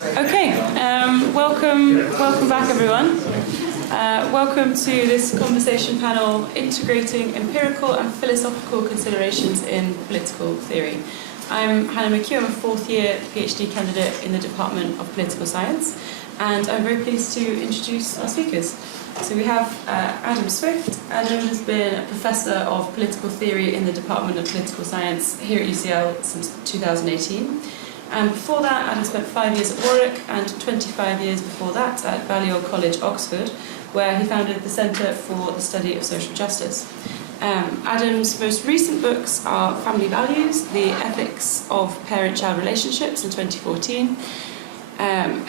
Okay, welcome back everyone. Welcome to this conversation panel, Integrating Empirical and Philosophical Considerations in Political Theory. I'm Hannah McHugh, I'm a fourth year PhD candidate in the Department of Political Science, and I'm very pleased to introduce our speakers. So we have Adam Swift. Adam has been a Professor of Political Theory in the Department of Political Science here at UCL since 2018. And before that, Adam spent 5 years at Warwick and 25 years before that at Balliol College, Oxford, where he founded the Centre for the Study of Social Justice. Adam's most recent books are Family Values, The Ethics of Parent-Child Relationships in 2014,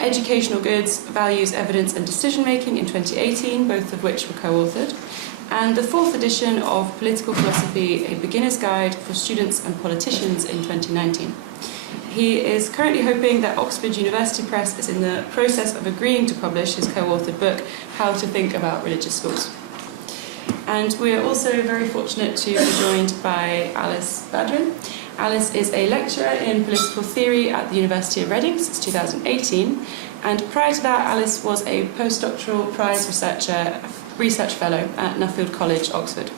Educational Goods, Values, Evidence and Decision-Making in 2018, both of which were co-authored, and the fourth edition of Political Philosophy, A Beginner's Guide for Students and Politicians in 2019. He is currently hoping that Oxford University Press is in the process of agreeing to publish his co-authored book, How to Think About Religious Schools. And we're also very fortunate to be joined by Alice Baderin. Alice is a lecturer in political theory at the University of Reading since 2018, and prior to that Alice was a postdoctoral prize research fellow at Nuffield College, Oxford.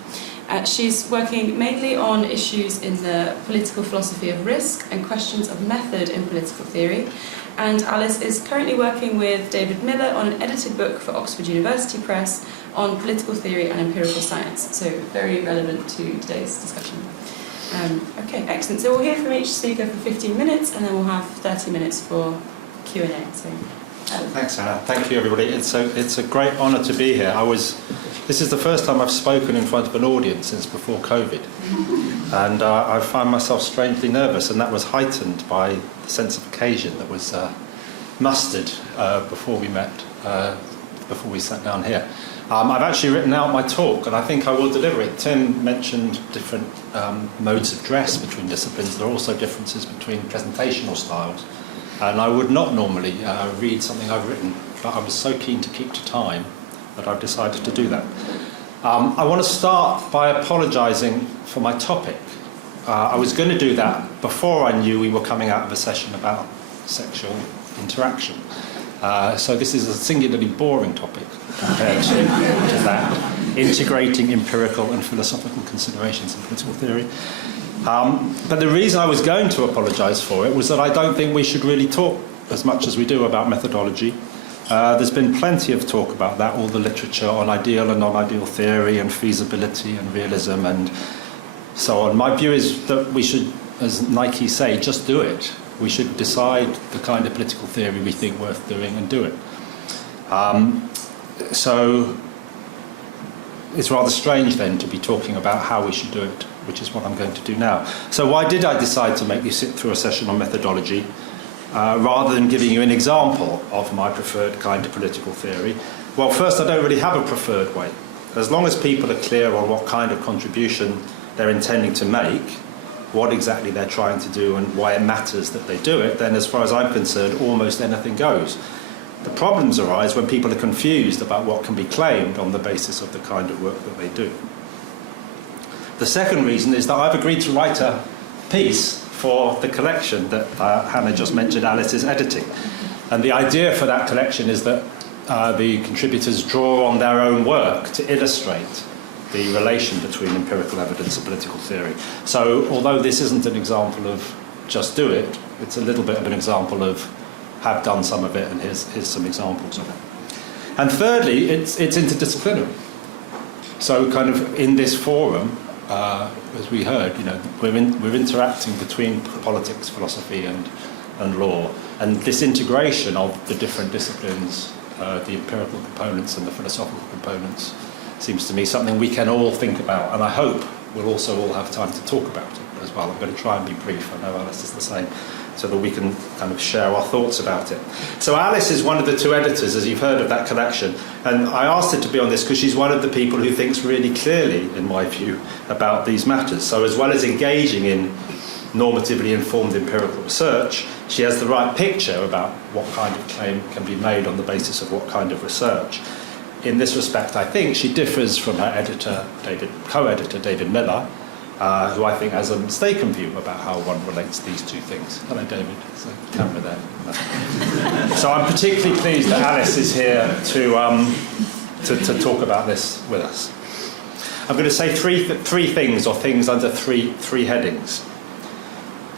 She's working mainly on issues in the political philosophy of risk and questions of method in political theory. And Alice is currently working with David Miller on an edited book for Oxford University Press on political theory and empirical science, so very relevant to today's discussion. Okay, excellent. So we'll hear from each speaker for 15 minutes, and then we'll have 30 minutes for Q&A. So, thanks, Anna. Thank you, everybody. It's a great honour to be here. This is the first time I've spoken in front of an audience since before COVID, and I found myself strangely nervous, and that was heightened by the sense of occasion that was mustered before we met, before we sat down here. I've actually written out my talk, and I think I will deliver it. Tim mentioned different modes of dress between disciplines. There are also differences between presentational styles, and I would not normally read something I've written, but I was so keen to keep to time that I've decided to do that. I want to start by apologising for my topic. I was going to do that before I knew we were coming out of a session about sexual interaction. So this is a singularly boring topic compared to that, integrating empirical and philosophical considerations in political theory. But the reason I was going to apologise for it was that I don't think we should really talk as much as we do about methodology. There's been plenty of talk about that, all the literature on ideal and non-ideal theory and feasibility and realism and so on. My view is that we should, as Nike say, just do it. We should decide the kind of political theory we think worth doing and do it. So it's rather strange then to be talking about how we should do it, which is what I'm going to do now. So why did I decide to make you sit through a session on methodology? Rather than giving you an example of my preferred kind of political theory? Well, first, I don't really have a preferred way. As long as people are clear on what kind of contribution they're intending to make, what exactly they're trying to do and why it matters that they do it, then as far as I'm concerned, almost anything goes. The problems arise when people are confused about what can be claimed on the basis of the kind of work that they do. The second reason is that I've agreed to write a piece for the collection that Hannah just mentioned Alice is editing. And the idea for that collection is that the contributors draw on their own work to illustrate the relation between empirical evidence and political theory. So although this isn't an example of just do it, it's a little bit of an example of have done some of it and here's some examples of it. And thirdly, it's interdisciplinary. So kind of in this forum, as we heard, we're interacting between politics, philosophy and law, and this integration of the different disciplines, the empirical components and the philosophical components, seems to me something we can all think about, and I hope we'll also all have time to talk about it as well. I'm going to try and be brief, I know Alice is the same, so that we can kind of share our thoughts about it. So Alice is one of the two editors, as you've heard, of that collection, and I asked her to be on this because she's one of the people who thinks really clearly, in my view, about these matters. So as well as engaging in normatively informed empirical research, she has the right picture about what kind of claim can be made on the basis of what kind of research. In this respect, I think she differs from her co-editor, David Miller, who I think has a mistaken view about how one relates these two things. Hello, David. There's a camera there. So I'm particularly pleased that Alice is here to talk about this with us. I'm going to say three things, or things under three headings.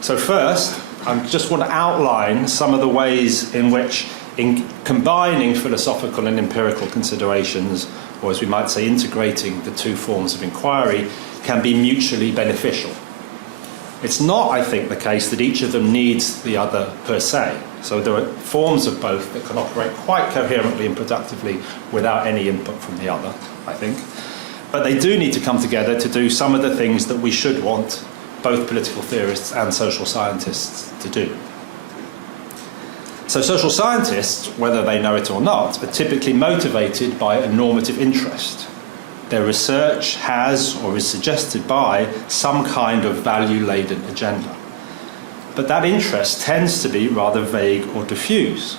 So first, I just want to outline some of the ways in which, in combining philosophical and empirical considerations, or as we might say, integrating the two forms of inquiry, can be mutually beneficial. It's not, I think, the case that each of them needs the other per se. So there are forms of both that can operate quite coherently and productively without any input from the other, I think. But they do need to come together to do some of the things that we should want both political theorists and social scientists to do. So social scientists, whether they know it or not, are typically motivated by a normative interest. Their research has, or is suggested by, some kind of value-laden agenda. But that interest tends to be rather vague or diffuse.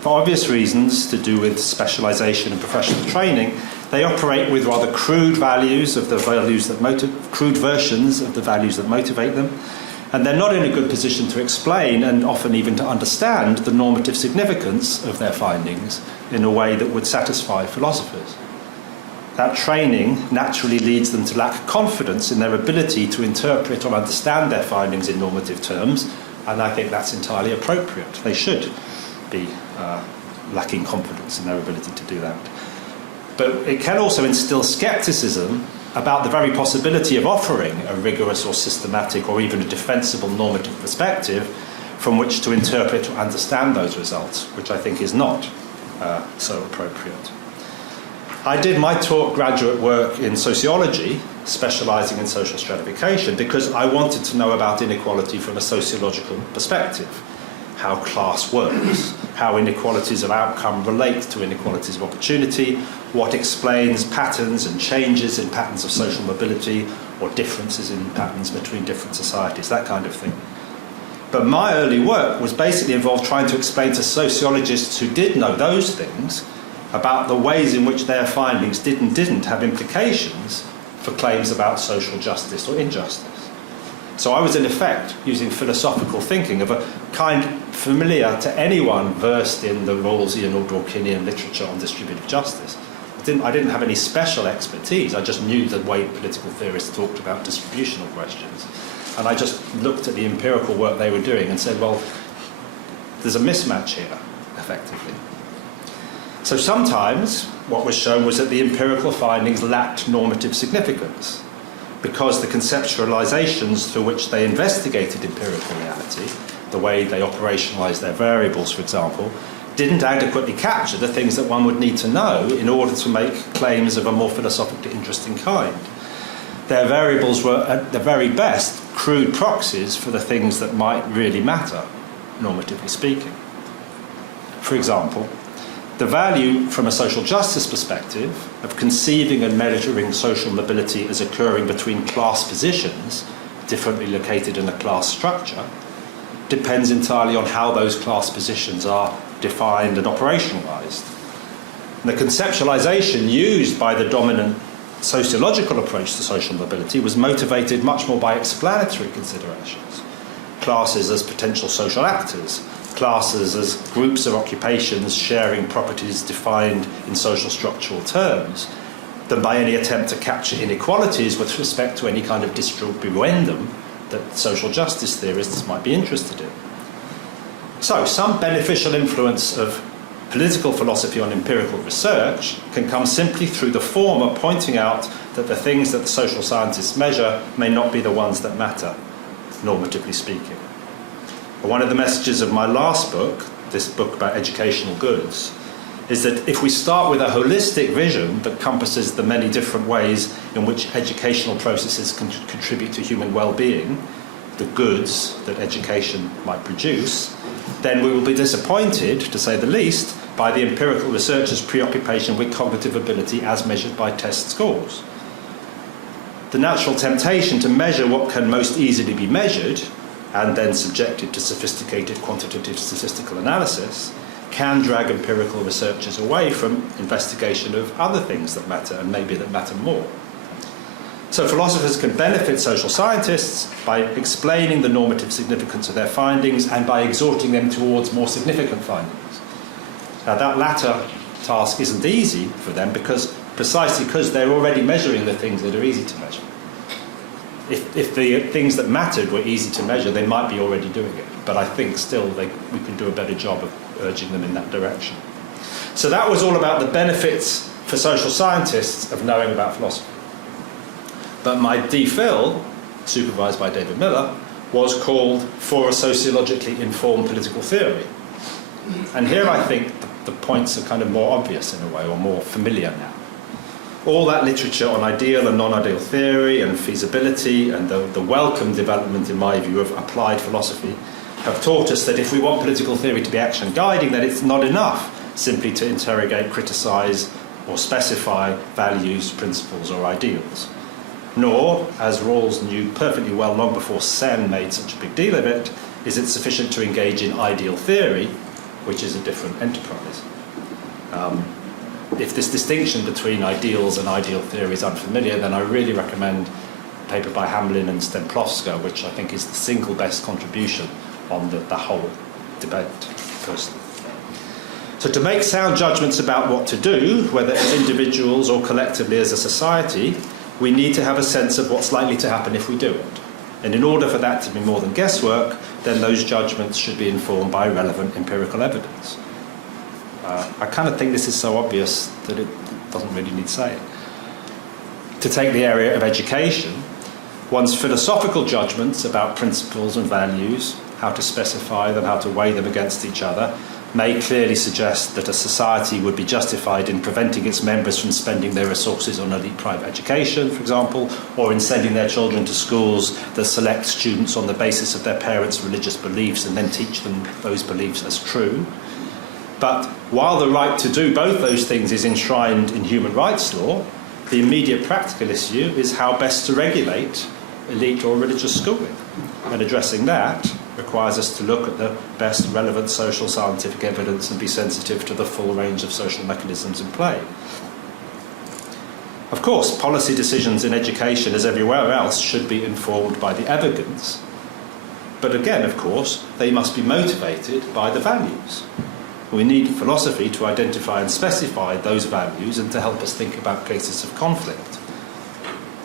For obvious reasons to do with specialisation and professional training, they operate with rather crude values of the values that crude versions of the values that motivate them, and they're not in a good position to explain and often even to understand the normative significance of their findings in a way that would satisfy philosophers. That training naturally leads them to lack confidence in their ability to interpret or understand their findings in normative terms, and I think that's entirely appropriate. They should be lacking confidence in their ability to do that. But it can also instill scepticism about the very possibility of offering a rigorous or systematic or even a defensible normative perspective from which to interpret or understand those results, which I think is not so appropriate. I did my graduate work in sociology, specialising in social stratification, because I wanted to know about inequality from a sociological perspective. How class works, how inequalities of outcome relate to inequalities of opportunity, what explains patterns and changes in patterns of social mobility, or differences in patterns between different societies, that kind of thing. But my early work was basically involved trying to explain to sociologists who did know those things about the ways in which their findings did and didn't have implications for claims about social justice or injustice. So I was in effect using philosophical thinking of a kind familiar to anyone versed in the Rawlsian or Dworkinian literature on distributive justice. I didn't have any special expertise, I just knew the way political theorists talked about distributional questions. And I just looked at the empirical work they were doing and said, well, there's a mismatch here, effectively. So sometimes what was shown was that the empirical findings lacked normative significance, because the conceptualizations through which they investigated empirical reality, the way they operationalized their variables, for example, didn't adequately capture the things that one would need to know in order to make claims of a more philosophically interesting kind. Their variables were, at the very best, crude proxies for the things that might really matter, normatively speaking. For example, the value from a social justice perspective of conceiving and measuring social mobility as occurring between class positions, differently located in a class structure, depends entirely on how those class positions are defined and operationalized. And the conceptualization used by the dominant sociological approach to social mobility was motivated much more by explanatory considerations. Classes as potential social actors, classes as groups of occupations sharing properties defined in social structural terms, than by any attempt to capture inequalities with respect to any kind of distribuendum that social justice theorists might be interested in. So, some beneficial influence of political philosophy on empirical research can come simply through the former pointing out that the things that the social scientists measure may not be the ones that matter, normatively speaking. One of the messages of my last book, this book about educational goods, is that if we start with a holistic vision that encompasses the many different ways in which educational processes can contribute to human well-being, the goods that education might produce, then we will be disappointed, to say the least, by the empirical researcher's preoccupation with cognitive ability as measured by test scores. The natural temptation to measure what can most easily be measured and then subjected to sophisticated quantitative statistical analysis, can drag empirical researchers away from investigation of other things that matter, and maybe that matter more. So philosophers can benefit social scientists by explaining the normative significance of their findings and by exhorting them towards more significant findings. Now that latter task isn't easy for them precisely because they're already measuring the things that are easy to measure. If the things that mattered were easy to measure, they might be already doing it. But I think still we can do a better job of urging them in that direction. So that was all about the benefits for social scientists of knowing about philosophy. But my DPhil, supervised by David Miller, was called For a Sociologically Informed Political Theory. And here I think the points are kind of more obvious in a way, or more familiar now. All that literature on ideal and non-ideal theory and feasibility and the welcome development, in my view, of applied philosophy have taught us that if we want political theory to be action guiding, then it's not enough simply to interrogate, criticise or specify values, principles or ideals. Nor, as Rawls knew perfectly well long before Sen made such a big deal of it, is it sufficient to engage in ideal theory, which is a different enterprise. If this distinction between ideals and ideal theory is unfamiliar, then I really recommend a paper by Hamlin and Stemplowska, which I think is the single best contribution on the whole debate, personally. So to make sound judgments about what to do, whether as individuals or collectively as a society, we need to have a sense of what's likely to happen if we do it. And in order for that to be more than guesswork, then those judgments should be informed by relevant empirical evidence. I kind of think this is so obvious that it doesn't really need saying. To take the area of education, one's philosophical judgments about principles and values, how to specify them, how to weigh them against each other, may clearly suggest that a society would be justified in preventing its members from spending their resources on elite private education, for example, or in sending their children to schools that select students on the basis of their parents' religious beliefs and then teach them those beliefs as true. But while the right to do both those things is enshrined in human rights law, the immediate practical issue is how best to regulate elite or religious schooling. And addressing that requires us to look at the best relevant social scientific evidence and be sensitive to the full range of social mechanisms in play. Of course, policy decisions in education, as everywhere else, should be informed by the evidence. But again, of course, they must be motivated by the values. We need philosophy to identify and specify those values and to help us think about cases of conflict.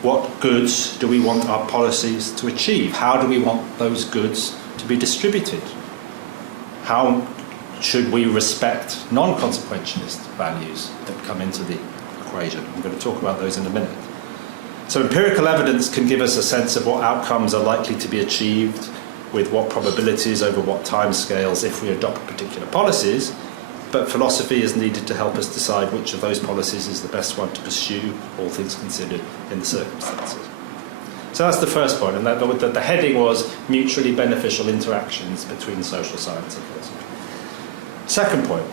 What goods do we want our policies to achieve? How do we want those goods to be distributed? How should we respect non-consequentialist values that come into the equation? I'm going to talk about those in a minute. So empirical evidence can give us a sense of what outcomes are likely to be achieved with what probabilities over what timescales if we adopt particular policies, but philosophy is needed to help us decide which of those policies is the best one to pursue, all things considered, in the circumstances. So that's the first point, and the heading was mutually beneficial interactions between social science and philosophy. Second point,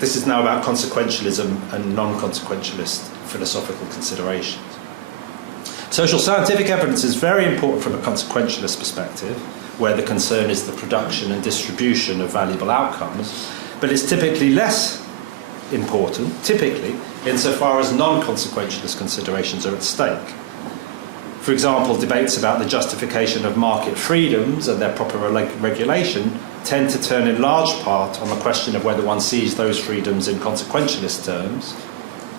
this is now about consequentialism and non-consequentialist philosophical considerations. Social scientific evidence is very important from a consequentialist perspective, where the concern is the production and distribution of valuable outcomes, but it's typically less important, insofar as non-consequentialist considerations are at stake. For example, debates about the justification of market freedoms and their proper regulation tend to turn in large part on the question of whether one sees those freedoms in consequentialist terms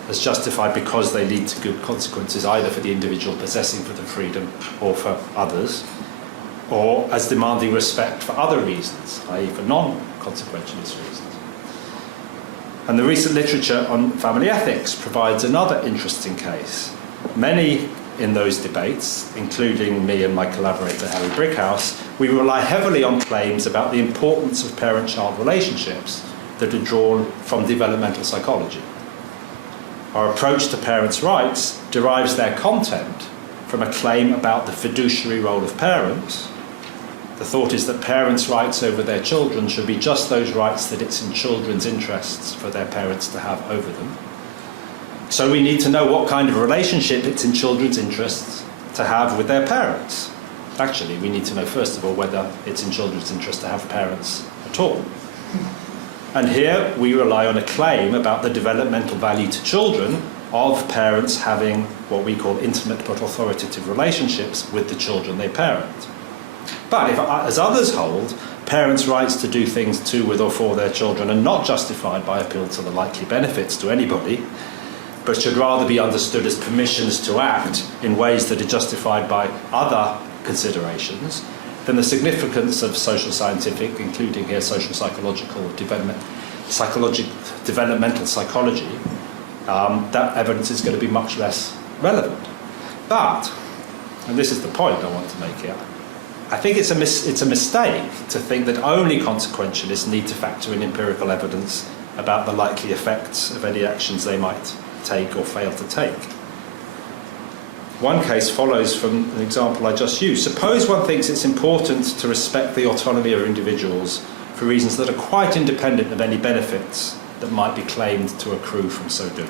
as justified because they lead to good consequences either for the individual possessing for the freedom or for others, or as demanding respect for other reasons, i.e. for non-consequentialist reasons. And the recent literature on family ethics provides another interesting case. Many in those debates, including me and my collaborator Harry Brickhouse, we rely heavily on claims about the importance of parent-child relationships that are drawn from developmental psychology. Our approach to parents' rights derives their content from a claim about the fiduciary role of parents. The thought is that parents' rights over their children should be just those rights that it's in children's interests for their parents to have over them. So we need to know what kind of relationship it's in children's interests to have with their parents. Actually, we need to know, first of all, whether it's in children's interest to have parents at all. And here we rely on a claim about the developmental value to children of parents having what we call intimate but authoritative relationships with the children they parent. But if, as others hold, parents' rights to do things to, with or for their children are not justified by appeal to the likely benefits to anybody, but should rather be understood as permissions to act in ways that are justified by other considerations, then the significance of social scientific, including here social psychological developmental psychology, that evidence is going to be much less relevant. But, and this is the point I want to make here, I think it's a mistake to think that only consequentialists need to factor in empirical evidence about the likely effects of any actions they might take or fail to take. One case follows from an example I just used. Suppose one thinks it's important to respect the autonomy of individuals for reasons that are quite independent of any benefits that might be claimed to accrue from so doing.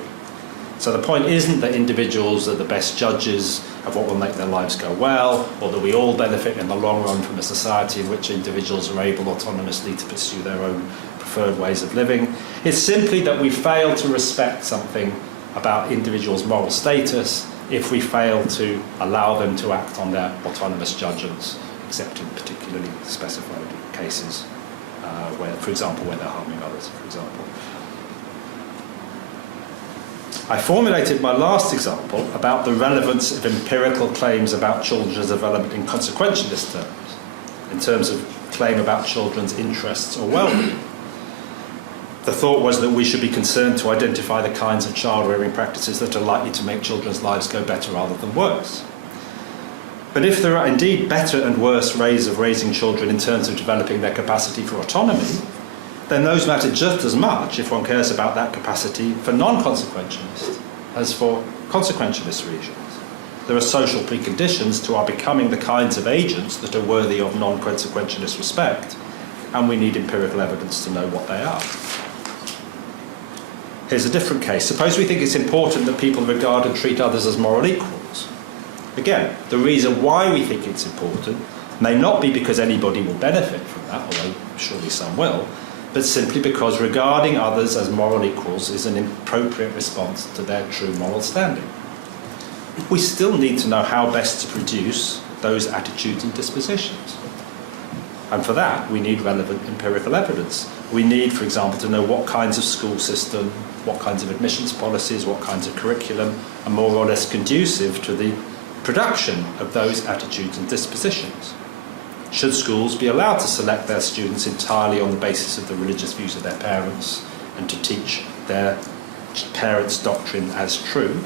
So the point isn't that individuals are the best judges of what will make their lives go well, or that we all benefit in the long run from a society in which individuals are able autonomously to pursue their own preferred ways of living. It's simply that we fail to respect something about individuals' moral status if we fail to allow them to act on their autonomous judgments, except in particularly specified cases, where, for example, where they're harming others, for example. I formulated my last example about the relevance of empirical claims about children's development in consequentialist terms, in terms of claim about children's interests or well-being. The thought was that we should be concerned to identify the kinds of child-rearing practices that are likely to make children's lives go better rather than worse. But if there are indeed better and worse ways of raising children in terms of developing their capacity for autonomy, then those matter just as much, if one cares about that capacity, for non-consequentialists as for consequentialist reasons. There are social preconditions to our becoming the kinds of agents that are worthy of non-consequentialist respect, and we need empirical evidence to know what they are. Here's a different case. Suppose we think it's important that people regard and treat others as moral equals. Again, the reason why we think it's important may not be because anybody will benefit from that, although surely some will, but simply because regarding others as moral equals is an appropriate response to their true moral standing. We still need to know how best to produce those attitudes and dispositions. And for that, we need relevant empirical evidence. We need, for example, to know what kinds of school system, what kinds of admissions policies, what kinds of curriculum are more or less conducive to the production of those attitudes and dispositions. Should schools be allowed to select their students entirely on the basis of the religious views of their parents and to teach their parents' doctrine as true?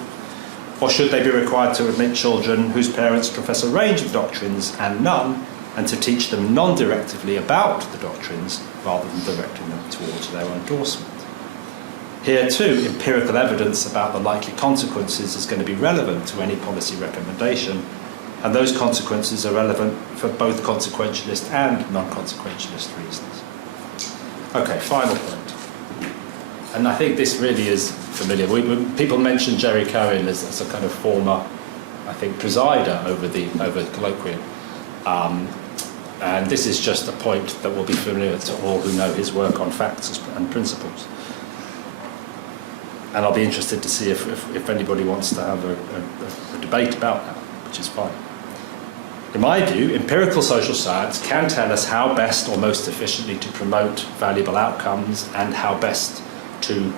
Or should they be required to admit children whose parents profess a range of doctrines and none, and to teach them non-directively about the doctrines rather than directing them towards their endorsement? Here too, empirical evidence about the likely consequences is going to be relevant to any policy recommendation, and those consequences are relevant for both consequentialist and non-consequentialist reasons. Okay, final point. And I think this really is familiar. People mention Jerry Cohen as a kind of former, I think, presider over the colloquium. And this is just a point that will be familiar to all who know his work on facts and principles. And I'll be interested to see if anybody wants to have a debate about that, which is fine. In my view, empirical social science can tell us how best or most efficiently to promote valuable outcomes and how best to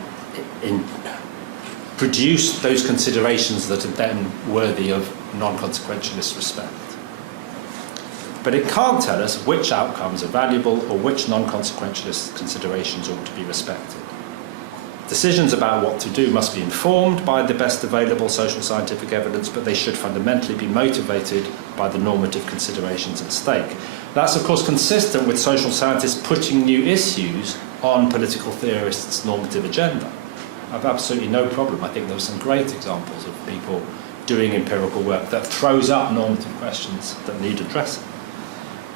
produce those considerations that are then worthy of non-consequentialist respect. But it can't tell us which outcomes are valuable or which non-consequentialist considerations ought to be respected. Decisions about what to do must be informed by the best available social scientific evidence, but they should fundamentally be motivated by the normative considerations at stake. That's, of course, consistent with social scientists putting new issues on political theorists' normative agenda. I have absolutely no problem. I think there are some great examples of people doing empirical work that throws up normative questions that need addressing.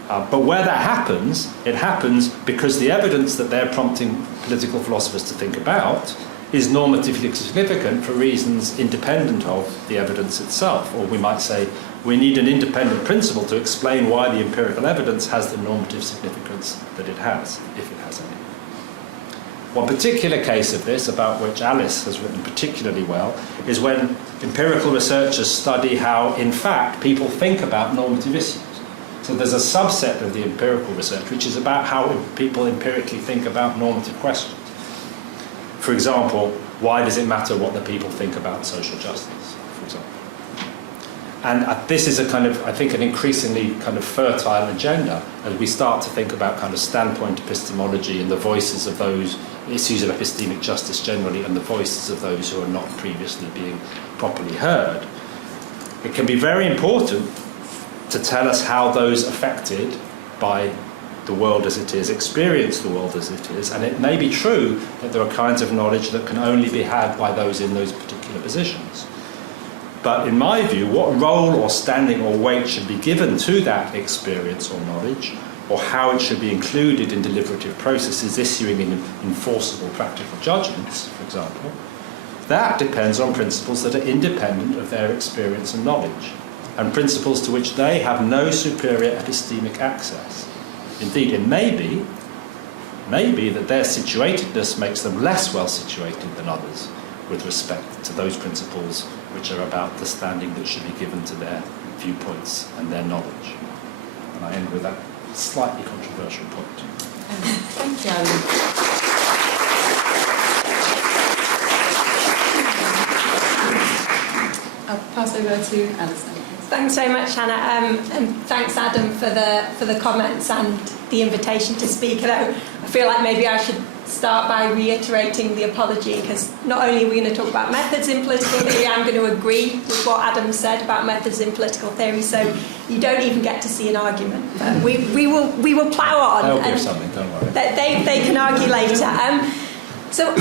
But where that happens, it happens because the evidence that they're prompting political philosophers to think about is normatively significant for reasons independent of the evidence itself. Or we might say, we need an independent principle to explain why the empirical evidence has the normative significance that it has, if it has any. One particular case of this, about which Alice has written particularly well, is when empirical researchers study how, in fact, people think about normative issues. So there's a subset of the empirical research which is about how people empirically think about normative questions. For example, why does it matter what the people think about social justice, for example? And this is a kind of, I think, an increasingly kind of fertile agenda as we start to think about kind of standpoint epistemology and the voices of those issues of epistemic justice generally and the voices of those who are not previously being properly heard. It can be very important to tell us how those affected by the world as it is experience the world as it is, and it may be true that there are kinds of knowledge that can only be had by those in those particular positions. But in my view, what role or standing or weight should be given to that experience or knowledge, or how it should be included in deliberative processes issuing in enforceable practical judgments, for example, that depends on principles that are independent of their experience and knowledge, and principles to which they have no superior epistemic access. Indeed, it may be that their situatedness makes them less well situated than others with respect to those principles which are about the standing that should be given to their viewpoints and their knowledge. And I end with that slightly controversial point. Thank you, Alan. I'll pass over to Alison. Thanks very much, Hannah, and thanks, Adam, for the comments and the invitation to speak. Although I feel like maybe I should start by reiterating the apology, because not only are we going to talk about methods in political theory, I'm going to agree with what Adam said about methods in political theory, so you don't even get to see an argument. But we will plough on. They'll give something, don't worry. They can argue later. So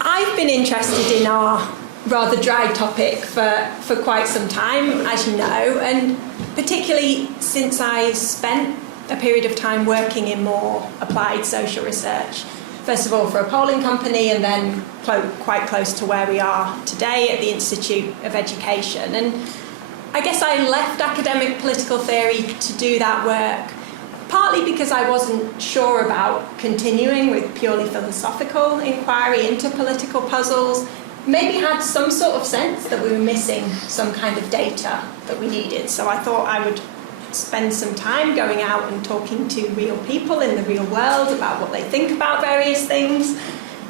I've been interested in our rather dry topic for quite some time, as you know, and particularly since I spent a period of time working in more applied social research. First of all for a polling company, and then quite close to where we are today at the Institute of Education. And I guess I left academic political theory to do that work, partly because I wasn't sure about continuing with purely philosophical inquiry into political puzzles, maybe had some sort of sense that we were missing some kind of data that we needed. So I thought I would spend some time going out and talking to real people in the real world about what they think about various things.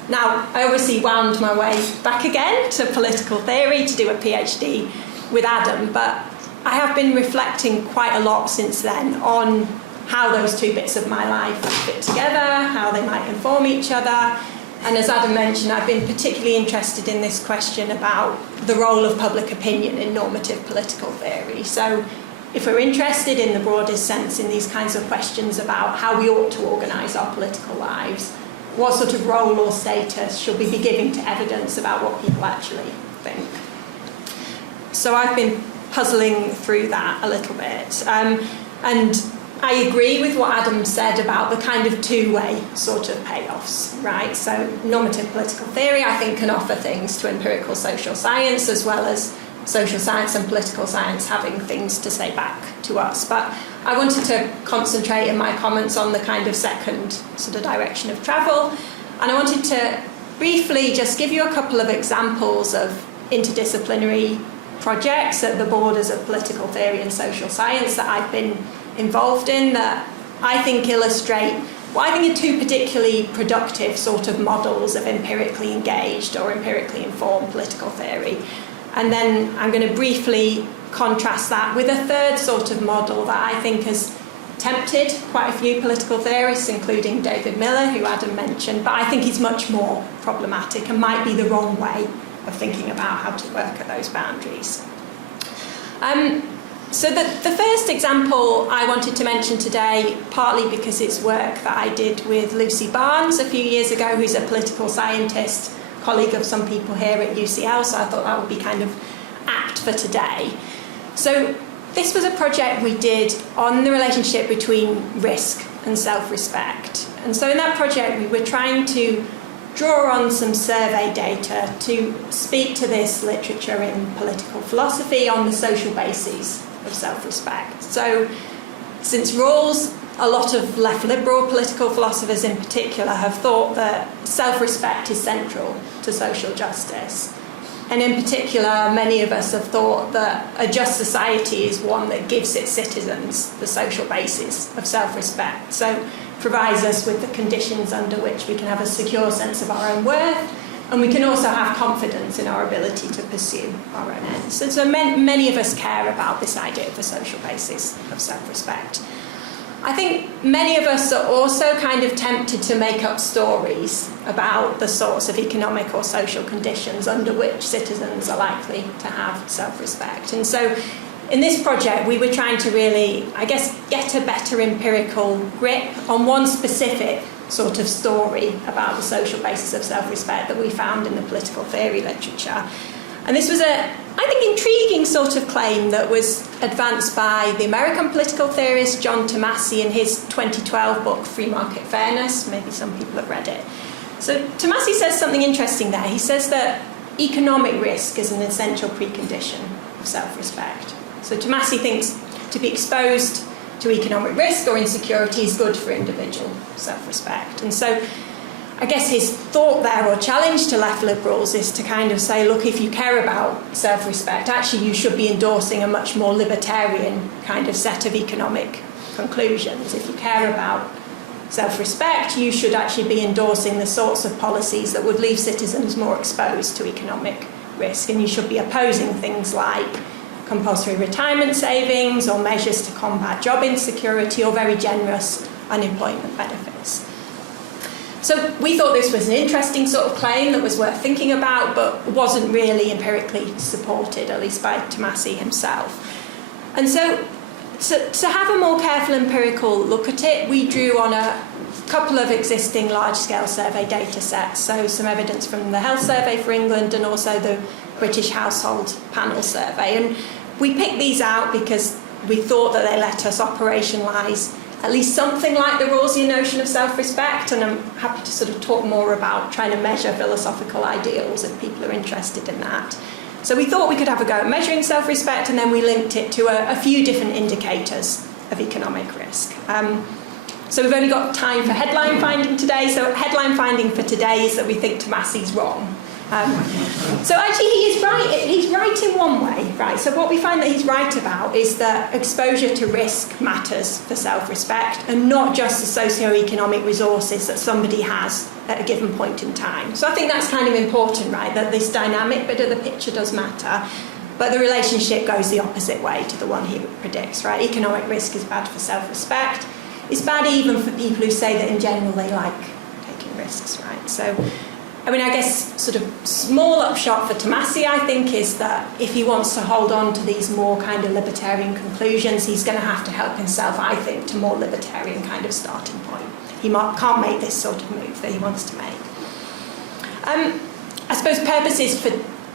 Now, I obviously wound my way back again to political theory to do a PhD with Adam, but I have been reflecting quite a lot since then on how those two bits of my life fit together, how they might inform each other. And as Adam mentioned, I've been particularly interested in this question about the role of public opinion in normative political theory. So if we're interested in the broadest sense in these kinds of questions about how we ought to organise our political lives, what sort of role or status should we be giving to evidence about what people actually think? So I've been puzzling through that a little bit. And I agree with what Adam said about the kind of two-way sort of payoffs, right? So normative political theory, I think, can offer things to empirical social science, as well as social science and political science having things to say back to us. But I wanted to concentrate in my comments on the kind of second sort of direction of travel. And I wanted to briefly just give you a couple of examples of interdisciplinary projects at the borders of political theory and social science that I've been involved in that I think illustrate what I think are two particularly productive sort of models of empirically engaged or empirically informed political theory. And then I'm going to briefly contrast that with a third sort of model that I think has tempted quite a few political theorists, including David Miller, who Adam mentioned, but I think is much more problematic and might be the wrong way of thinking about how to work at those boundaries. So the first example I wanted to mention today, partly because it's work that I did with Lucy Barnes a few years ago, who's a political scientist, colleague of some people here at UCL, so I thought that would be kind of apt for today. So this was a project we did on the relationship between risk and self-respect. And so in that project we were trying to draw on some survey data to speak to this literature in political philosophy on the social bases of self-respect. So since Rawls, a lot of left liberal political philosophers in particular have thought that self-respect is central to social justice. And in particular, many of us have thought that a just society is one that gives its citizens the social basis of self-respect. So provides us with the conditions under which we can have a secure sense of our own worth, and we can also have confidence in our ability to pursue our own ends. So many of us care about this idea of the social basis of self-respect. I think many of us are also kind of tempted to make up stories about the sorts of economic or social conditions under which citizens are likely to have self-respect. And so in this project, we were trying to really, I guess, get a better empirical grip on one specific sort of story about the social basis of self-respect that we found in the political theory literature. And this was I think, intriguing sort of claim that was advanced by the American political theorist John Tomasi in his 2012 book, Free Market Fairness. Maybe some people have read it. So Tomasi says something interesting there. He says that economic risk is an essential precondition of self-respect. So Tomasi thinks to be exposed to economic risk or insecurity is good for individual self-respect. And so I guess his thought there, or challenge to left liberals, is to kind of say, look, if you care about self-respect, actually you should be endorsing a much more libertarian kind of set of economic conclusions. If you care about self-respect, you should actually be endorsing the sorts of policies that would leave citizens more exposed to economic risk. And you should be opposing things like compulsory retirement savings or measures to combat job insecurity or very generous unemployment benefits. So we thought this was an interesting sort of claim that was worth thinking about, but wasn't really empirically supported, at least by Tomasi himself. And so to have a more careful empirical look at it, we drew on a couple of existing large-scale survey data sets, so some evidence from the Health Survey for England and also the British Household Panel Survey. And we picked these out because we thought that they let us operationalise at least something like the Rawlsian notion of self-respect, and I'm happy to sort of talk more about trying to measure philosophical ideals if people are interested in that. So we thought we could have a go at measuring self-respect, and then we linked it to a few different indicators of economic risk. So we've only got time for headline finding today. So headline finding for today is that we think Tomasi's wrong. So actually he is right. He's right in one way, right? So what we find that he's right about is that exposure to risk matters for self-respect, and not just the socio-economic resources that somebody has at a given point in time. So I think that's kind of important, right? That this dynamic bit of the picture does matter, but the relationship goes the opposite way to the one he predicts, right? Economic risk is bad for self-respect. It's bad even for people who say that in general they like taking risks, right? So I mean, I guess sort of small upshot for Tomasi, I think, is that if he wants to hold on to these more kind of libertarian conclusions, he's going to have to help himself, I think, to more libertarian kind of starting point. He can't make this sort of move that he wants to make. I suppose purposes for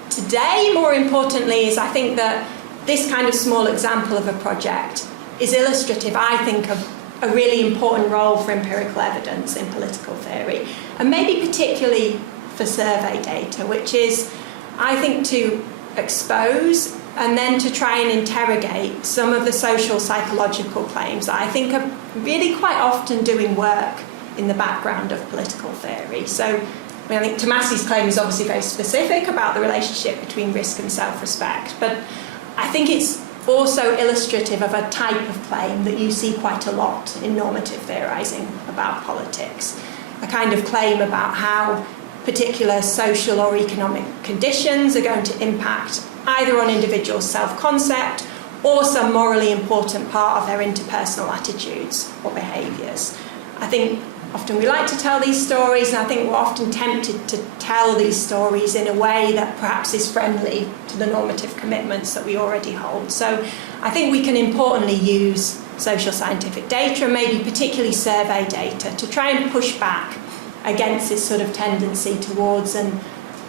today, more importantly, is I think that this kind of small example of a project is illustrative, I think, of a really important role for empirical evidence in political theory, and maybe particularly for survey data, which is, I think, to expose and then to try and interrogate some of the social psychological claims that I think are really quite often doing work in the background of political theory. So I mean, I think Tomasi's claim is obviously very specific about the relationship between risk and self-respect, but I think it's also illustrative of a type of claim that you see quite a lot in normative theorising about politics, a kind of claim about how particular social or economic conditions are going to impact either on individuals' self-concept or some morally important part of their interpersonal attitudes or behaviours. I think often we like to tell these stories, and I think we're often tempted to tell these stories in a way that perhaps is friendly to the normative commitments that we already hold. So I think we can importantly use social scientific data, and maybe particularly survey data, to try and push back against this sort of tendency towards an,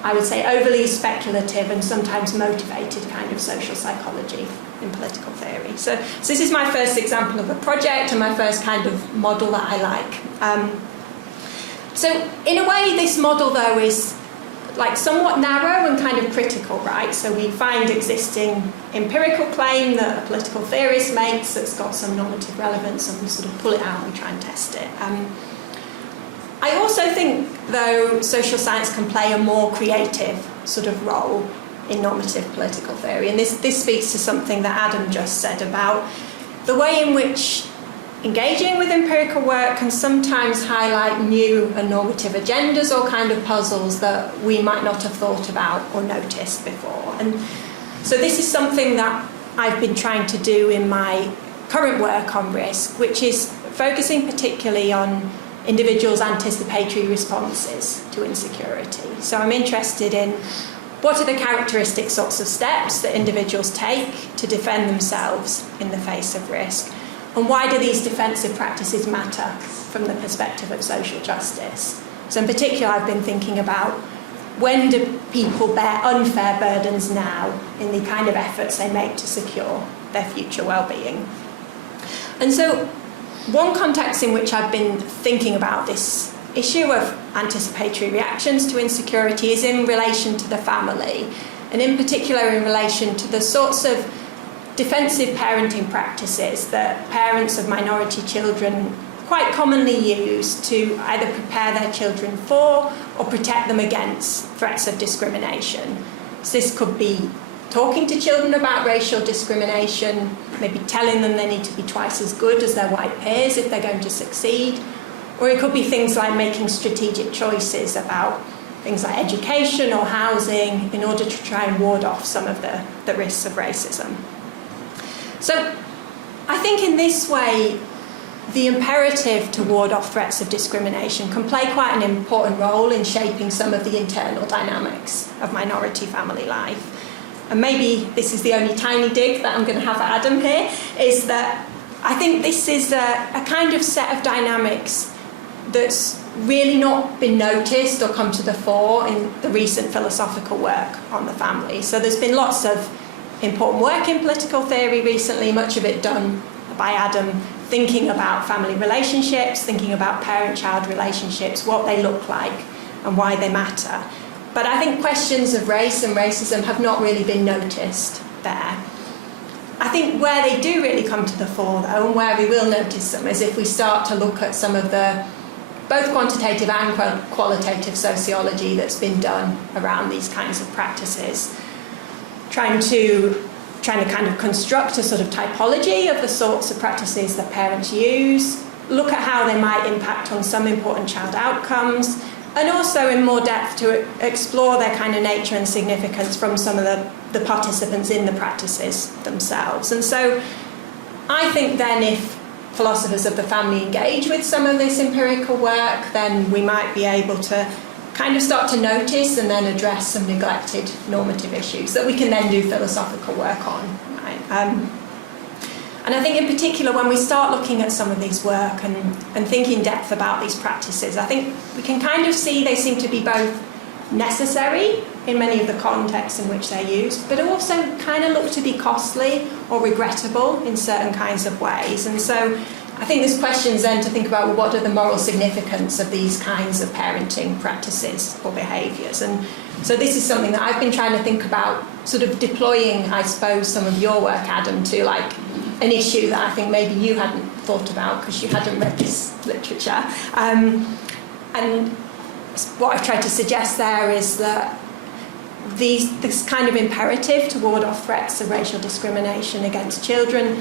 I would say, overly speculative and sometimes motivated kind of social psychology in political theory. So this is my first example of a project and my first kind of model that I like. So in a way, this model, though, is like somewhat narrow and kind of critical, right? So we find existing empirical claim that a political theorist makes that's got some normative relevance, and we sort of pull it out and try and test it. I also think, though, social science can play a more creative sort of role in normative political theory, and this speaks to something that Adam just said about the way in which engaging with empirical work can sometimes highlight new and normative agendas or kind of puzzles that we might not have thought about or noticed before. And so this is something that I've been trying to do in my current work on risk, which is focusing particularly on individuals' anticipatory responses to insecurity. So I'm interested in what are the characteristic sorts of steps that individuals take to defend themselves in the face of risk, and why do these defensive practices matter from the perspective of social justice. So in particular, I've been thinking about when do people bear unfair burdens now in the kind of efforts they make to secure their future well-being. And so one context in which I've been thinking about this issue of anticipatory reactions to insecurity is in relation to the family, and in particular in relation to the sorts of defensive parenting practices that parents of minority children quite commonly use to either prepare their children for or protect them against threats of discrimination. So this could be talking to children about racial discrimination, maybe telling them they need to be twice as good as their white peers if they're going to succeed, or it could be things like making strategic choices about things like education or housing in order to try and ward off some of the risks of racism. So I think in this way, the imperative to ward off threats of discrimination can play quite an important role in shaping some of the internal dynamics of minority family life. And maybe this is the only tiny dig that I'm going to have at Adam here, is that I think this is a kind of set of dynamics that's really not been noticed or come to the fore in the recent philosophical work on the family. So there's been lots of important work in political theory recently, much of it done by Adam, thinking about family relationships, thinking about parent-child relationships, what they look like and why they matter. But I think questions of race and racism have not really been noticed there. I think where they do really come to the fore, though, and where we will notice them, is if we start to look at some of the both quantitative and qualitative sociology that's been done around these kinds of practices, trying to kind of construct a sort of typology of the sorts of practices that parents use, look at how they might impact on some important child outcomes, and also in more depth to explore their kind of nature and significance from some of the participants in the practices themselves. And so I think then if philosophers of the family engage with some of this empirical work, then we might be able to kind of start to notice and then address some neglected normative issues that we can then do philosophical work on. Right? And I think in particular when we start looking at some of these work and think in depth about these practices, I think we can kind of see they seem to be both necessary in many of the contexts in which they're used, but also kind of look to be costly or regrettable in certain kinds of ways. And so I think there's questions then to think about, well, what are the moral significance of these kinds of parenting practices or behaviours? And so this is something that I've been trying to think about, sort of deploying, I suppose, some of your work, Adam, to like an issue that I think maybe you hadn't thought about because you hadn't read this literature. And what I've tried to suggest there is that this kind of imperative to ward off threats of racial discrimination against children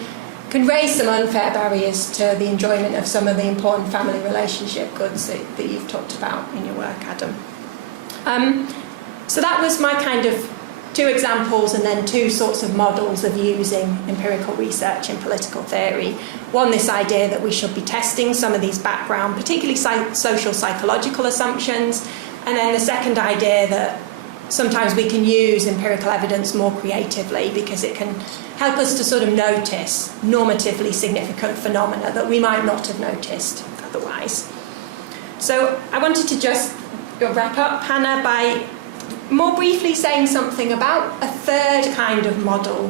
can raise some unfair barriers to the enjoyment of some of the important family relationship goods that you've talked about in your work, Adam. So that was my kind of two examples and then two sorts of models of using empirical research in political theory. One, this idea that we should be testing some of these background, particularly social psychological assumptions, and then the second idea that sometimes we can use empirical evidence more creatively because it can help us to sort of notice normatively significant phenomena that we might not have noticed otherwise. So I wanted to just wrap up, Hannah, by more briefly saying something about a third kind of model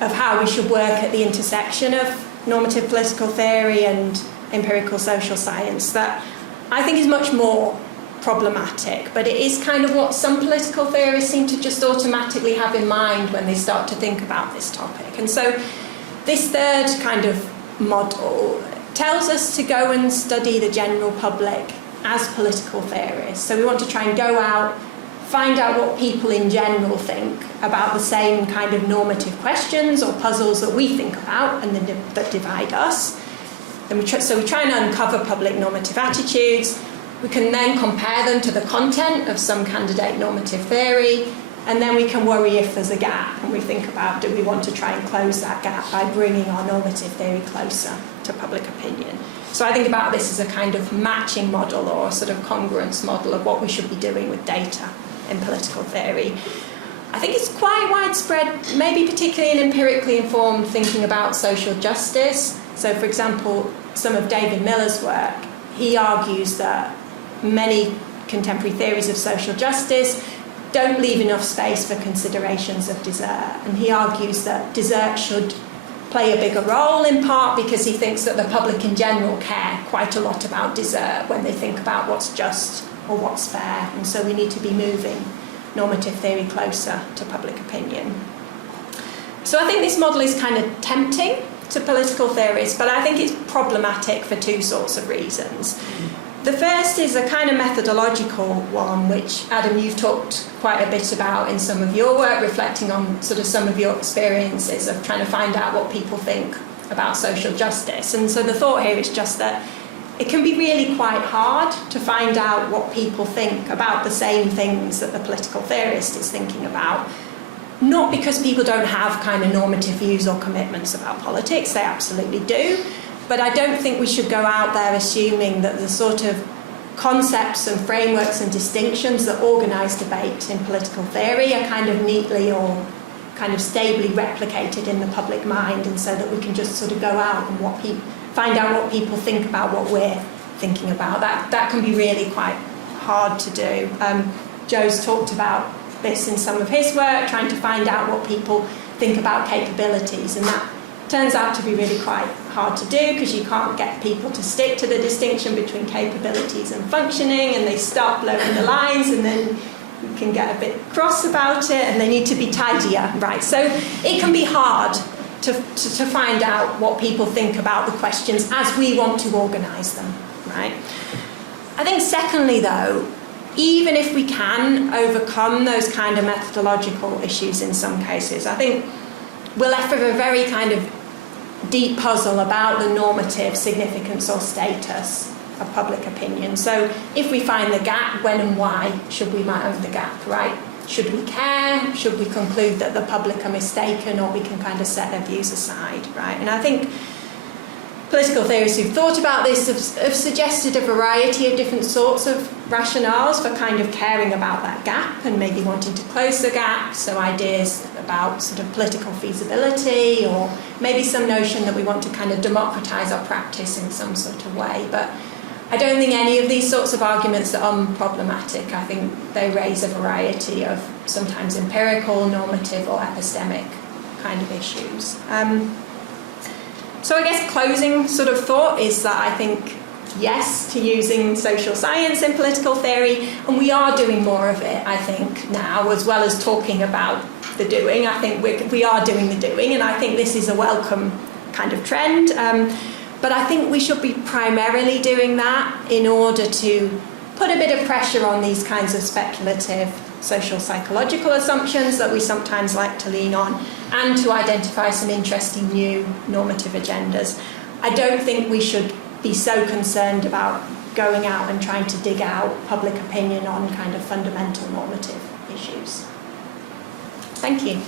of how we should work at the intersection of normative political theory and empirical social science that I think is much more problematic, but it is kind of what some political theorists seem to just automatically have in mind when they start to think about this topic. And so this third kind of model tells us to go and study the general public as political theorists. So we want to try and go out, find out what people in general think about the same kind of normative questions or puzzles that we think about and that divide us. And so we try and uncover public normative attitudes. We can then compare them to the content of some candidate normative theory, and then we can worry if there's a gap, and we think about, do we want to try and close that gap by bringing our normative theory closer to public opinion. So I think about this as a kind of matching model or a sort of congruence model of what we should be doing with data in political theory. I think it's quite widespread, maybe particularly in empirically informed thinking about social justice. So, for example, some of David Miller's work, he argues that many contemporary theories of social justice don't leave enough space for considerations of desert. And he argues that desert should play a bigger role, in part because he thinks that the public in general care quite a lot about desert when they think about what's just or what's fair. And so we need to be moving normative theory closer to public opinion. So I think this model is kind of tempting to political theorists, but I think it's problematic for two sorts of reasons. The first is a kind of methodological one, which, Adam, you've talked quite a bit about in some of your work, reflecting on sort of some of your experiences of trying to find out what people think about social justice. And so the thought here is just that it can be really quite hard to find out what people think about the same things that the political theorist is thinking about. Not because people don't have kind of normative views or commitments about politics, they absolutely do. But I don't think we should go out there assuming that the sort of concepts and frameworks and distinctions that organise debate in political theory are kind of neatly or kind of stably replicated in the public mind, and so that we can just sort of go out and find out what people think about what we're thinking about. That can be really quite hard to do. Joe's talked about this in some of his work, trying to find out what people think about capabilities, and that turns out to be really quite hard to do because you can't get people to stick to the distinction between capabilities and functioning, and they start blurring the lines, and then you can get a bit cross about it, and they need to be tidier, right? So it can be hard to find out what people think about the questions as we want to organise them, right? I think secondly, though, even if we can overcome those kind of methodological issues in some cases, I think we're left with a very kind of deep puzzle about the normative significance or status of public opinion. So if we find the gap, when and why should we own the gap, right? Should we care? Should we conclude that the public are mistaken, or we can kind of set their views aside, right? And I think political theorists who've thought about this have suggested a variety of different sorts of rationales for kind of caring about that gap and maybe wanting to close the gap. So ideas about sort of political feasibility, or maybe some notion that we want to kind of democratise our practice in some sort of way. But I don't think any of these sorts of arguments are unproblematic. I think they raise a variety of sometimes empirical, normative or epistemic kind of issues. So I guess closing sort of thought is that I think yes to using social science in political theory, and we are doing more of it, I think, now, as well as talking about the doing. I think we are doing the doing, and I think this is a welcome kind of trend. But I think we should be primarily doing that in order to put a bit of pressure on these kinds of speculative social psychological assumptions that we sometimes like to lean on, and to identify some interesting new normative agendas. I don't think we should be so concerned about going out and trying to dig out public opinion on kind of fundamental normative issues. Thank you.